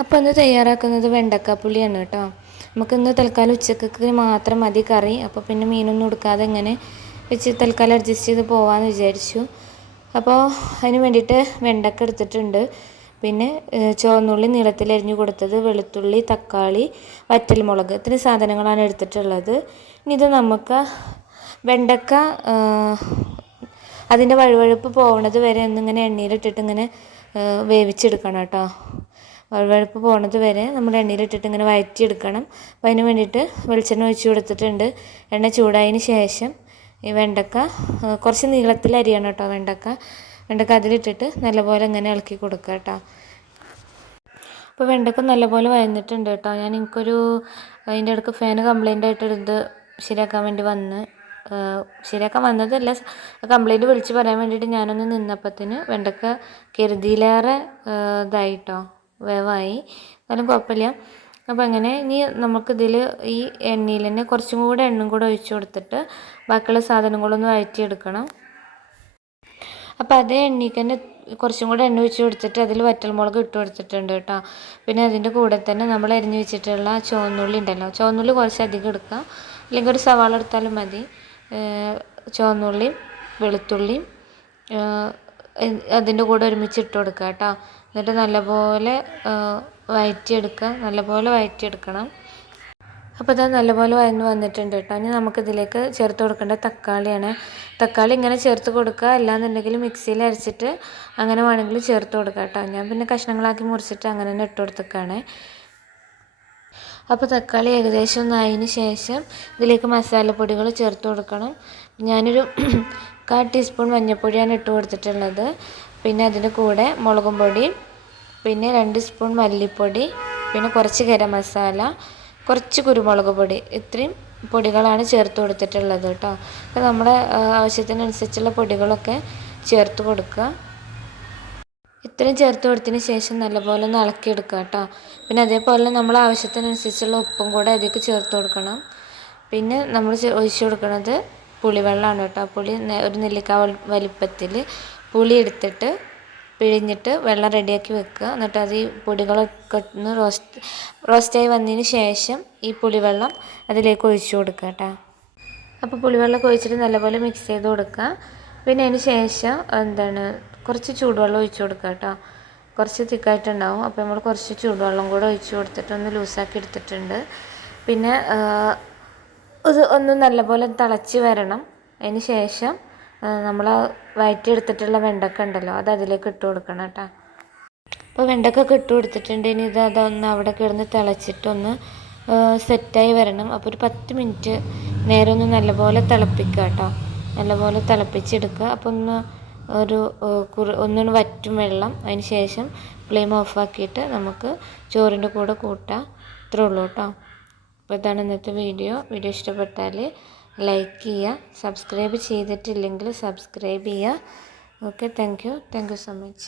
അപ്പോൾ ഇന്ന് തയ്യാറാക്കുന്നത് വെണ്ടക്കാപ്പുളിയാണ് കേട്ടോ. നമുക്കിന്ന് തൽക്കാലം ഉച്ചയ്ക്ക് മാത്രം മതി കറി. അപ്പോൾ പിന്നെ മീനൊന്നും എടുക്കാതെ ഇങ്ങനെ വെച്ച് തൽക്കാലം അഡ്ജസ്റ്റ് ചെയ്ത് പോകാമെന്ന് വിചാരിച്ചു. അപ്പോൾ അതിന് വേണ്ടിയിട്ട് വെണ്ടക്ക എടുത്തിട്ടുണ്ട്. പിന്നെ ചുവന്നുള്ളി നീളത്തിൽ അരിഞ്ഞു കൊടുത്തത് വെളുത്തുള്ളി തക്കാളി വറ്റൽമുളക് ഇത്രയും സാധനങ്ങളാണ് എടുത്തിട്ടുള്ളത്. ഇനി ഇത് നമുക്ക് വെണ്ടക്ക അതിന്റെ വഴുവഴുപ്പ് പോകുന്നത് വരെ ഒന്നിങ്ങനെ എണ്ണയിലിട്ടിട്ട് ഇങ്ങനെ വേവിച്ചെടുക്കണം കേട്ടോ. വഴുവഴുപ്പ് പോണത് വരെ നമ്മൾ എണ്ണയിലിട്ടിട്ട് ഇങ്ങനെ വഴറ്റിയെടുക്കണം അപ്പോൾ അതിന് വേണ്ടിയിട്ട് വെളിച്ചെണ്ണ ഒഴിച്ച് കൊടുത്തിട്ടുണ്ട്. എണ്ണ ചൂടായതിന് ശേഷം ഈ വെണ്ടക്ക കുറച്ച് നീളത്തിൽ അരിയണം കേട്ടോ വെണ്ടക്ക. വെണ്ടക്ക അതിലിട്ടിട്ട് നല്ലപോലെ ഇങ്ങനെ ഇളക്കി കൊടുക്കുക കേട്ടോ. അപ്പോൾ വെണ്ടക്ക നല്ലപോലെ വഴന്നിട്ടുണ്ട് കേട്ടോ. ഞാൻ എനിക്കൊരു അതിന്റെ അടുത്ത് ഫാന് കംപ്ലൈന്റ് ആയിട്ട് ഇത് ശരിയാക്കാൻ വേണ്ടി വന്ന് ശരിയാക്കാൻ വന്നതല്ല കംപ്ലൈന്റ് വിളിച്ച് പറയാൻ വേണ്ടിയിട്ട് ഞാനൊന്ന് നിന്നപ്പത്തിന് വെണ്ടക്ക കരുതിയിലേറെ ഇതായിട്ടോ വേവായി. എന്നാലും കുഴപ്പമില്ല. അപ്പോൾ അങ്ങനെ ഇനി നമുക്കിതിൽ ഈ എണ്ണയിൽ തന്നെ കുറച്ചും കൂടെ എണ്ണയും കൂടെ ഒഴിച്ചു കൊടുത്തിട്ട് ബാക്കിയുള്ള സാധനങ്ങളൊന്ന് വഴറ്റിയെടുക്കണം. അപ്പോൾ അതേ എണ്ണയ്ക്ക് തന്നെ കുറച്ചും കൂടെ എണ്ണ ഒഴിച്ച് കൊടുത്തിട്ട് അതിൽ വറ്റൽമുളക് ഇട്ട് കൊടുത്തിട്ടുണ്ട് കേട്ടോ. പിന്നെ അതിന്റെ കൂടെ തന്നെ നമ്മൾ അരിഞ്ഞു വെച്ചിട്ടുള്ള ചുവന്നുള്ളി ഉണ്ടല്ലോ. ചുവന്നുള്ളി കുറച്ചധികം എടുക്കുക. അല്ലെങ്കിൽ ഒരു സവാള എടുത്താലും മതി. ചുവന്നുള്ളിയും വെളുത്തുള്ളിയും അതിന്റെ കൂടെ ഒരുമിച്ച് ഇട്ട് കൊടുക്കുക കേട്ടോ. എന്നിട്ട് നല്ലപോലെ വഴറ്റിയെടുക്കുക നല്ലപോലെ വഴറ്റിയെടുക്കണം അപ്പോൾ ഇത് നല്ലപോലെ വഴന്ന് വന്നിട്ടുണ്ട് കേട്ടോ. ഇനി നമുക്കിതിലേക്ക് ചേർത്ത് കൊടുക്കേണ്ട തക്കാളിയാണ്. തക്കാളി ഇങ്ങനെ ചേർത്ത് കൊടുക്കുക. അല്ലാന്നുണ്ടെങ്കിൽ മിക്സിയിൽ അരച്ചിട്ട് അങ്ങനെ വേണമെങ്കിൽ ചേർത്ത് കൊടുക്കുക കേട്ടോ. ഞാൻ പിന്നെ കഷ്ണങ്ങളാക്കി മുറിച്ചിട്ട് അങ്ങനെ തന്നെ ഇട്ട് കൊടുത്തേക്കാണ്. അപ്പോൾ തക്കാളി ഏകദേശം ഒന്നായതിന് ശേഷം ഇതിലേക്ക് മസാലപ്പൊടികൾ ചേർത്ത് കൊടുക്കണം. ഞാനൊരു കാൽ ടീസ്പൂൺ മഞ്ഞൾപ്പൊടിയാണ് ഇട്ട് കൊടുത്തിട്ടുള്ളത്. പിന്നെ അതിന് കൂടെ മുളകും പൊടി പിന്നെ രണ്ട് സ്പൂൺ മല്ലിപ്പൊടി പിന്നെ കുറച്ച് ഗരം മസാല കുറച്ച് കുരുമുളക് പൊടി. ഇത്രയും പൊടികളാണ് ചേർത്ത് കൊടുത്തിട്ടുള്ളത് കേട്ടോ. അപ്പോൾ നമ്മുടെ ആവശ്യത്തിനനുസരിച്ചുള്ള പൊടികളൊക്കെ ചേർത്ത് കൊടുക്കുക. ഇത്രയും ചേർത്ത് കൊടുത്തതിന് ശേഷം നല്ലപോലെ ഒന്ന് ഇളക്കിയെടുക്കുക കേട്ടോ. പിന്നെ അതേപോലെ നമ്മൾ ആവശ്യത്തിനനുസരിച്ചുള്ള ഉപ്പും കൂടെ അതിലേക്ക് ചേർത്ത് കൊടുക്കണം. പിന്നെ നമ്മൾ ഒഴിച്ചു കൊടുക്കുന്നത് പുളിവെള്ളമാണ് കേട്ടോ. പുളി ഒരു നെല്ലിക്ക വലിപ്പത്തിൽ പുളി എടുത്തിട്ട് പിഴിഞ്ഞിട്ട് വെള്ളം റെഡിയാക്കി വെക്കുക. എന്നിട്ട് അത് ഈ പൊടികളൊക്കെ ഒന്ന് റോസ്റ്റ് റോസ്റ്റായി വന്നതിന് ശേഷം ഈ പുളിവെള്ളം അതിലേക്ക് ഒഴിച്ചു കൊടുക്കുക കേട്ടോ. അപ്പോൾ പുളിവെള്ളം ഒഴിച്ചിട്ട് നല്ലപോലെ മിക്സ് ചെയ്ത് കൊടുക്കുക. പിന്നെ അതിന് ശേഷം എന്താണ് കുറച്ച് ചൂടുവെള്ളം ഒഴിച്ചു കൊടുക്കുക കേട്ടോ. കുറച്ച് തിക്കായിട്ടുണ്ടാവും. അപ്പോൾ നമ്മൾ കുറച്ച് ചൂടുവെള്ളം കൂടെ ഒഴിച്ച് കൊടുത്തിട്ട് ഒന്ന് ലൂസാക്കി എടുത്തിട്ടുണ്ട്. പിന്നെ ഇത് ഒന്ന് നല്ലപോലെ തിളച്ച് വരണം. അതിന് ശേഷം നമ്മൾ വഴറ്റിയെടുത്തിട്ടുള്ള വെണ്ടക്ക ഉണ്ടല്ലോ അത് അതിലേക്ക് ഇട്ട് കൊടുക്കണം കേട്ടോ. അപ്പോൾ വെണ്ടക്ക ഇട്ട് കൊടുത്തിട്ടുണ്ട്. ഇനി ഇത് അതൊന്ന് അവിടെ കിടന്ന് തിളച്ചിട്ടൊന്ന് സെറ്റായി വരണം. അപ്പോൾ ഒരു പത്ത് മിനിറ്റ് നേരം ഒന്ന് നല്ലപോലെ തിളപ്പിക്കുക കേട്ടോ. നല്ലപോലെ തിളപ്പിച്ചെടുക്കുക. അപ്പോൾ ഒന്ന് ഒരു കുറു ഒന്നുകൂടി വറ്റും വെള്ളം. അതിന് ശേഷം ഫ്ലെയിം ഓഫാക്കിയിട്ട് നമുക്ക് ചോറിന്റെ കൂടെ കൂട്ടാം. ഇത്രേ ഉള്ളൂ കേട്ടോ. അപ്പോൾ ഇതാണ് ഇന്നത്തെ വീഡിയോ. വീഡിയോ ഇഷ്ടപ്പെട്ടാൽ ലൈക്ക് ചെയ്യുക സബ്സ്ക്രൈബ് ചെയ്തിട്ടില്ലെങ്കിൽ സബ്സ്ക്രൈബ് ചെയ്യുക okay thank you thank you so much